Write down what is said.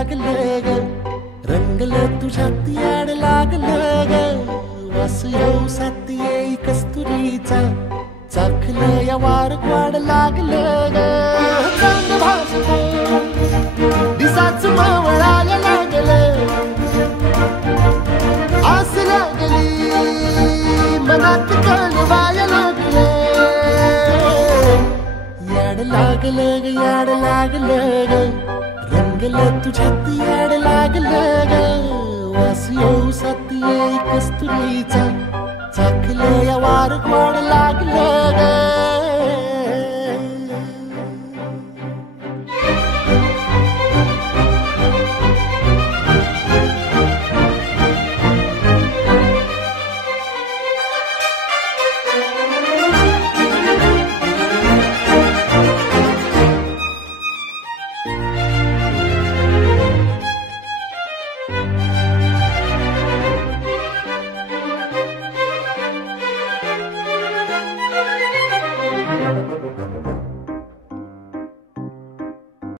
लागलं ग, रंगलं तुझ्यात याड लागलं ग. वास येऊ साथ येई कस्तुरीचा, चाखलं या वार वाढ लागलं ग. चांग भाजलं दिसाच मावळायला लागलं, आस लागली मनात कळवायला लागलं. याड लागलं ग, याड लागलं ग, रंगलं तुझ्यात याड लागलं ग. वास येऊ साथ येई कस्तुरीचा, चाखलं या वार वाढ लागलं ग.